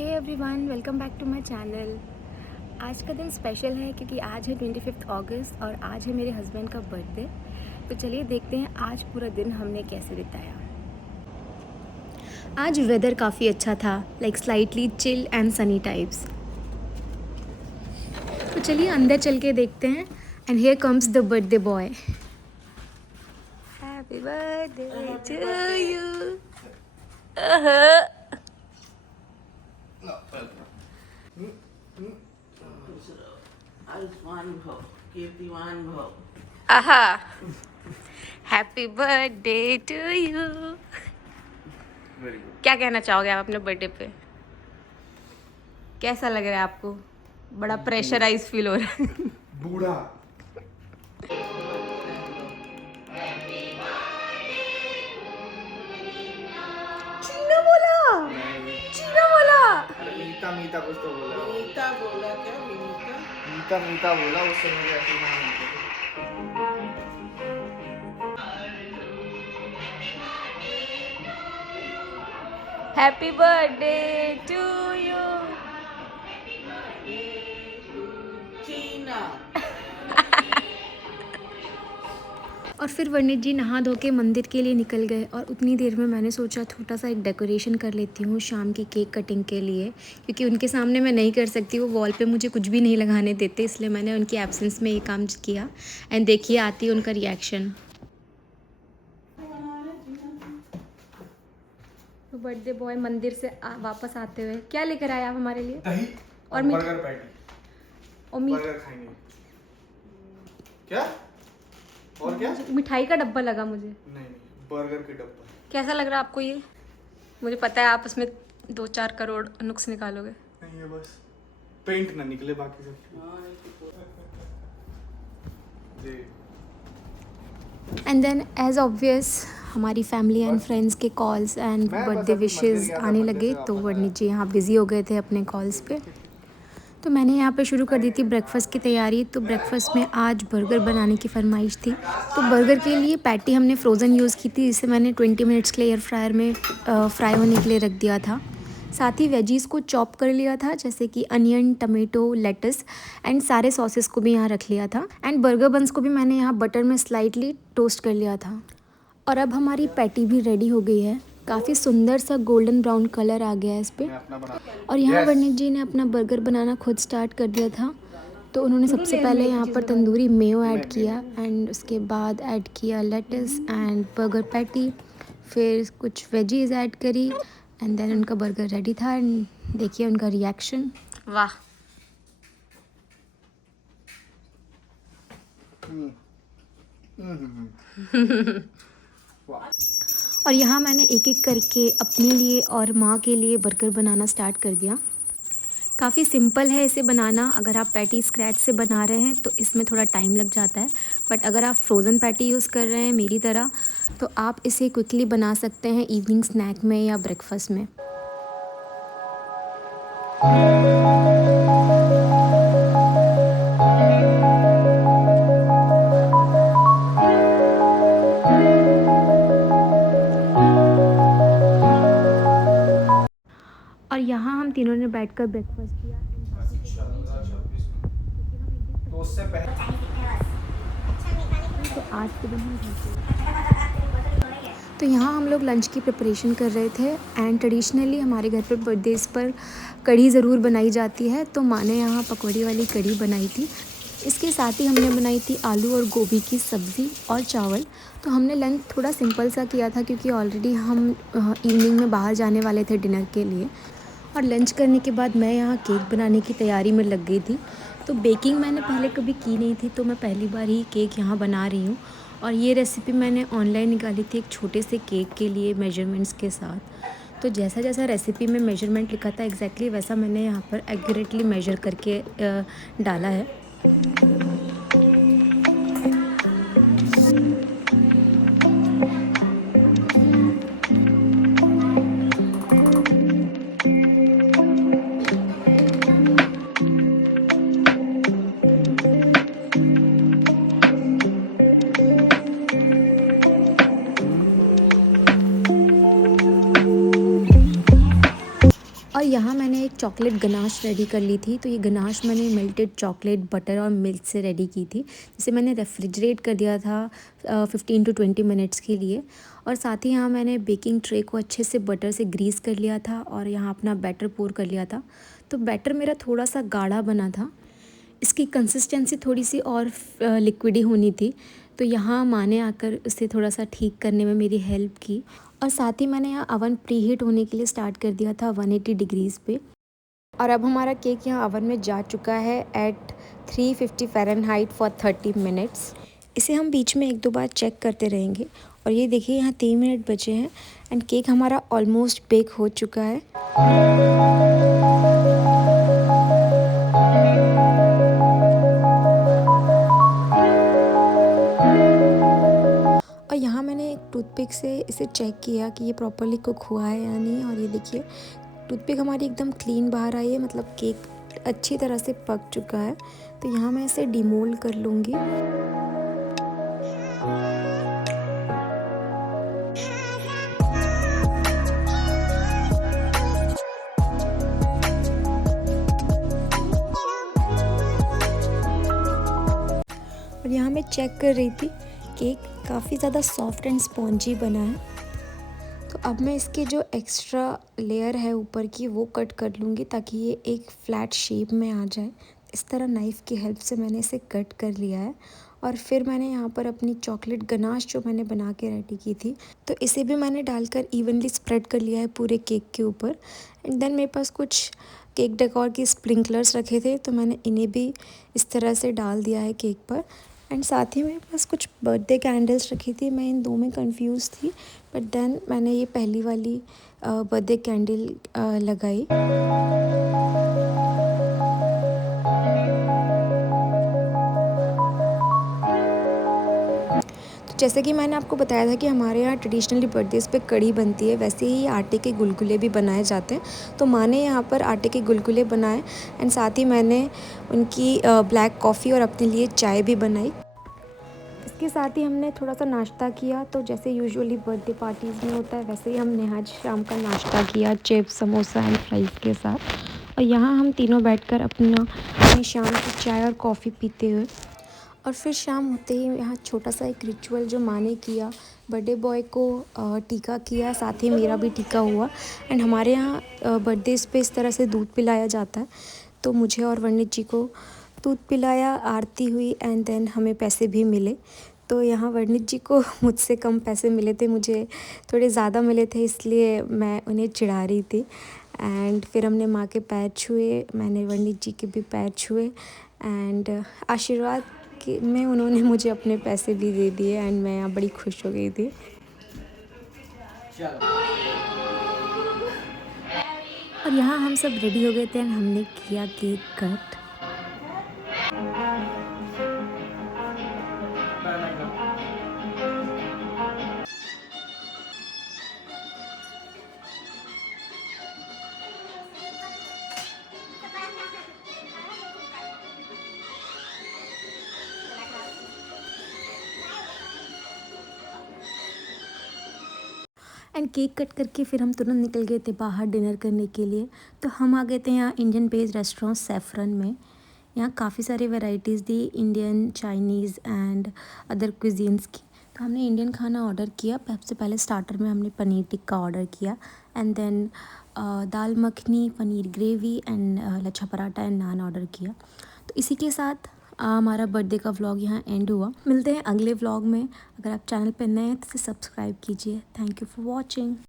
Hey everyone, welcome back to my channel. आज का दिन स्पेशल है क्योंकि आज है 25 अगस्त और आज है मेरे हस्बैंड का बर्थडे। तो चलिए देखते हैं आज पूरा दिन हमने कैसे बिताया। आज वेदर काफ़ी अच्छा था, like slightly chill and sunny types. तो चलिए अंदर चल के देखते हैं। And here comes the birthday boy. Happy birthday to you. आयुष्मान भव, कीर्तिमान भव। आहा, हैप्पी बर्थडे टू यू। क्या कहना चाहोगे आप अपने बर्थडे पे? कैसा लग रहा है आपको? बड़ा प्रेशराइज फील हो रहा है। बूढ़ा चीना बोला, चीना बोला। मीठा मीठा कुछ तो बोला। विनीता बोला क्या? विनीता मीठा मीठा बोला, उससे मुझे ऐसे ही नाम आता है। Happy birthday to you. Cheena. और फिर वर्णित जी नहा धो के मंदिर के लिए निकल गए और उतनी देर में मैंने सोचा छोटा सा एक डेकोरेशन कर लेती हूँ शाम की केक कटिंग के लिए, क्योंकि उनके सामने मैं नहीं कर सकती, वो वॉल पे मुझे कुछ भी नहीं लगाने देते, इसलिए मैंने उनकी एब्सेंस में ये काम किया। एंड देखिए आती है उनका रिएक्शन। तो बर्थडे बॉय मंदिर से वापस आते हुए क्या लेकर आया आप हमारे लिए? दही और बर्गर पैटी और मीठ बर्गर खाएंगे। क्या और क्या? मिठाई का डब्बा लगा मुझे। नहीं, बर्गर के डब्बा। कैसा लग रहा है आपको ये? मुझे पता है आप उसमें 2-4 करोड़ नुक्स निकालोगे। नहीं, ये बस पेंट ना निकले, बाकी सब जी। एंड देन एज ऑब्वियस हमारी फैमिली एंड फ्रेंड्स के कॉल्स एंड मैं बर्थडे बस अभी विशेस मंदिर गया था, आने मंदिर लगे, से तो वापस वर्णित जी यहाँ बिज़ी हो गए थे अपने कॉल्स पे। तो मैंने यहाँ पे शुरू कर दी थी ब्रेकफास्ट की तैयारी। तो ब्रेकफास्ट में आज बर्गर बनाने की फरमाइश थी, तो बर्गर के लिए पैटी हमने फ्रोज़न यूज़ की थी, जिसे मैंने 20 मिनट्स के लिए एयर फ्रायर में फ्राई होने के लिए रख दिया था। साथ ही वेजीज़ को चॉप कर लिया था, जैसे कि अनियन, टमेटो, लेटस एंड सारे सॉसेस को भी यहाँ रख लिया था। एंड बर्गर बंस को भी मैंने यहाँ बटर में स्लाइटली टोस्ट कर लिया था। और अब हमारी पैटी भी रेडी हो गई है। काफ़ी सुंदर सा गोल्डन ब्राउन कलर आ गया है इस पर। मैं अपना बना। और यहाँ Yes. वर्णित जी ने अपना बर्गर बनाना खुद स्टार्ट कर दिया था। तो उन्होंने सबसे पहले यहाँ पर तंदूरी मेयो ऐड किया एंड उसके बाद ऐड किया लेटस एंड बर्गर पैटी, फिर कुछ वेजीज ऐड करी एंड देन उनका बर्गर रेडी था। एंड देखिए उनका रिएक्शन, वाह। और यहाँ मैंने एक एक करके अपने लिए और माँ के लिए बर्गर बनाना स्टार्ट कर दिया। काफ़ी सिंपल है इसे बनाना। अगर आप पैटी स्क्रैच से बना रहे हैं तो इसमें थोड़ा टाइम लग जाता है, बट अगर आप फ्रोज़न पैटी यूज़ कर रहे हैं मेरी तरह, तो आप इसे क्विकली बना सकते हैं इवनिंग स्नैक में या ब्रेकफास्ट में। और यहाँ हम तीनों ने बैठकर ब्रेकफास्ट किया। तो उससे पहले तो आज के दिन हम तो यहाँ हम लोग लंच की प्रिपरेशन कर रहे थे। एंड ट्रेडिशनली हमारे घर पर बर्थडेज़ पर कढ़ी ज़रूर बनाई जाती है, तो माँ ने यहाँ पकौड़ी वाली कढ़ी बनाई थी। इसके साथ ही हमने बनाई थी आलू और गोभी की सब्ज़ी और चावल। तो हमने लंच थोड़ा सिंपल सा किया था, क्योंकि ऑलरेडी हम इवनिंग में बाहर जाने वाले थे डिनर के लिए। और लंच करने के बाद मैं यहाँ केक बनाने की तैयारी में लग गई थी। तो बेकिंग मैंने पहले कभी की नहीं थी, तो मैं पहली बार ही केक यहाँ बना रही हूँ। और ये रेसिपी मैंने ऑनलाइन निकाली थी एक छोटे से केक के लिए मेजरमेंट्स के साथ। तो जैसा जैसा रेसिपी में मेजरमेंट लिखा था एग्जैक्टली वैसा मैंने यहाँ पर एक्यूरेटली मेजर करके डाला है। और यहाँ मैंने एक चॉकलेट गनाश रेडी कर ली थी। तो ये गनाश मैंने मेल्टेड चॉकलेट, बटर और मिल्क से रेडी की थी, जिसे मैंने रेफ्रिजरेट कर दिया था 15 to 20 मिनट्स के लिए। और साथ ही यहाँ मैंने बेकिंग ट्रे को अच्छे से बटर से ग्रीस कर लिया था और यहाँ अपना बैटर पोर कर लिया था। तो बैटर मेरा थोड़ा सा गाढ़ा बना था, इसकी कंसिस्टेंसी थोड़ी सी और लिक्विडी होनी थी। तो यहाँ माँ ने आकर उसे थोड़ा सा ठीक करने में मेरी हेल्प की। और साथ ही मैंने यहाँ अवन प्री हीट होने के लिए स्टार्ट कर दिया था 180 डिग्रीज़ पे। और अब हमारा केक यहाँ अवन में जा चुका है एट 350 फ़ारेनहाइट फॉर 30 मिनट्स। इसे हम बीच में 1-2 बार चेक करते रहेंगे। और ये देखिए यहाँ 3 मिनट बचे हैं एंड केक हमारा ऑलमोस्ट बेक हो चुका है। और यहाँ मैंने एक टूथपिक से इसे चेक किया कि ये प्रॉपर्ली कुक हुआ है या नहीं। और ये देखिए टूथपिक हमारी एकदम क्लीन बाहर आई है, मतलब केक अच्छी तरह से पक चुका है। तो यहाँ मैं इसे डिमोल्ड कर लूँगी। और यहाँ मैं चेक कर रही थी, केक काफ़ी ज़्यादा सॉफ्ट एंड स्पॉन्जी बना है। तो अब मैं इसके जो एक्स्ट्रा लेयर है ऊपर की वो कट कर लूँगी ताकि ये एक फ्लैट शेप में आ जाए। इस तरह नाइफ़ की हेल्प से मैंने इसे कट कर लिया है। और फिर मैंने यहाँ पर अपनी चॉकलेट गनाश जो मैंने बना के रेडी की थी, तो इसे भी मैंने डालकर इवनली स्प्रेड कर लिया है पूरे केक के ऊपर। एंड देन मेरे पास कुछ केक डेकोर की स्प्रिंकलर्स रखे थे, तो मैंने इन्हें भी इस तरह से डाल दिया है केक पर। एंड साथ ही मेरे पास कुछ बर्थडे कैंडल्स रखी थी। मैं इन 2 में कंफ्यूज थी, बट देन मैंने ये पहली वाली बर्थडे कैंडल लगाई। तो जैसे कि मैंने आपको बताया था कि हमारे यहाँ ट्रेडिशनली बर्थडेज़ पे कढ़ी बनती है, वैसे ही आटे के गुलगुले भी बनाए जाते हैं। तो माँ ने यहाँ पर आटे के गुलगुले बनाए एंड साथ ही मैंने उनकी ब्लैक कॉफ़ी और अपने लिए चाय भी बनाई। इसके साथ ही हमने थोड़ा सा नाश्ता किया। तो जैसे यूजुअली बर्थडे पार्टीज़ में होता है, वैसे ही हमने आज शाम का नाश्ता किया चिप्स, समोसा एंड फ्राइज़ के साथ। और यहाँ हम तीनों बैठकर अपनी शाम की चाय और कॉफ़ी पीते हुए। और फिर शाम होते ही यहाँ छोटा सा एक रिचुअल जो माँ ने किया, बर्थडे बॉय को टीका किया, साथ ही मेरा भी टीका हुआ। एंड हमारे यहाँ बर्थडेज़ पे इस तरह से दूध पिलाया जाता है। तो मुझे और वर्णित जी को दूध पिलाया, आरती हुई एंड देन हमें पैसे भी मिले। तो यहाँ वर्णित जी को मुझसे कम पैसे मिले थे, मुझे थोड़े ज़्यादा मिले थे, इसलिए मैं उन्हें चिढ़ा रही थी। एंड फिर हमने माँ के पैर छुए, मैंने वर्णित जी के भी पैर छुए एंड आशीर्वाद में उन्होंने मुझे अपने पैसे भी दे दिए एंड मैं यहाँ बड़ी खुश हो गई थी। और यहाँ हम सब रेडी हो गए थे एंड हमने किया cake cut. And cake cut करके फिर हम तुरंत निकल गए थे बाहर डिनर करने के लिए। तो हम आ गए थे यहाँ इंडियन बेस्ड रेस्टोरेंट सैफरन में। यहाँ काफ़ी सारी वैरायटीज़ थी, Indian, Chinese and other cuisines की। तो हमने इंडियन खाना ऑर्डर किया। सबसे पहले स्टार्टर में हमने पनीर टिक्का ऑर्डर किया and then dal makhani, paneer gravy and lachha paratha and naan order किया। तो इसी के साथ हमारा बर्थडे का व्लॉग यहाँ एंड हुआ। मिलते हैं अगले व्लॉग में। अगर आप चैनल पर नए हैं तो इसे सब्सक्राइब कीजिए। Thank you for watching.